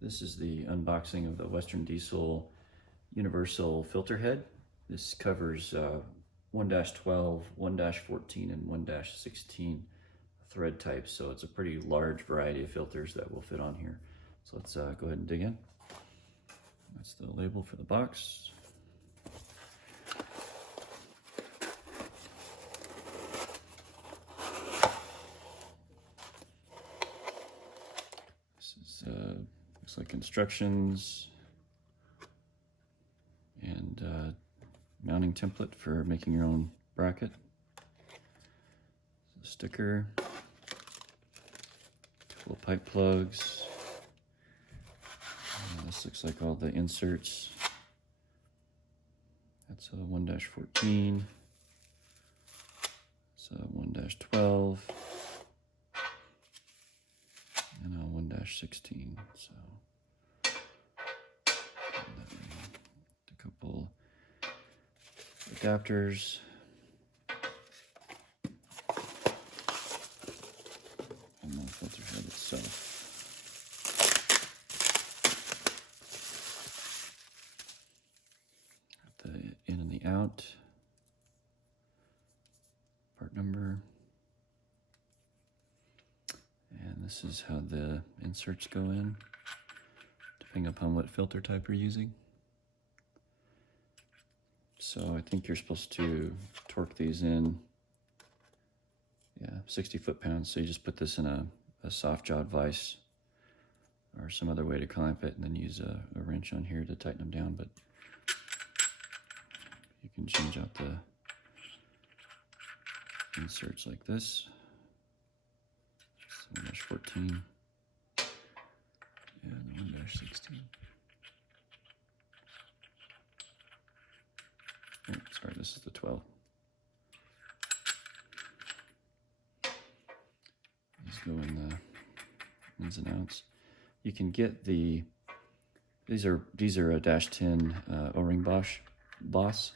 This is the unboxing of the Western Diesel Universal Filter Head. This covers 1-12, 1-14, and 1-16 thread types, so it's a pretty large variety of filters that will fit on here. So let's go ahead and dig in. That's the label for the box. This is looks like instructions and mounting template for making your own bracket. A sticker, couple of pipe plugs. This looks like all the inserts. That's a 1-14. It's a 1-12. And a 1-16. So a couple adapters. And the filter head itself. The in and the out. Part number. And this is how the inserts go in, depending upon what filter type you're using. So I think you're supposed to torque these in, 60 foot-pounds. So you just put this in a soft jawed vise or some other way to clamp it, and then use a wrench on here to tighten them down. But you can change out the inserts like this. 1-14 and 1-16. Oh, sorry, this is the 12. These go in the ins and outs. You can get these are a -10 O-ring Boss,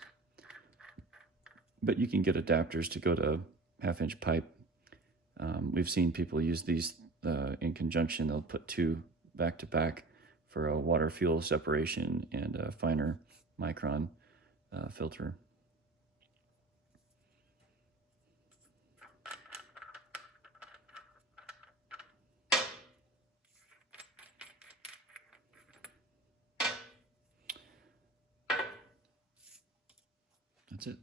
but you can get adapters to go to 1/2-inch pipe. We've seen people use these in conjunction. They'll put two back to back for a water fuel separation and a finer micron filter. That's it.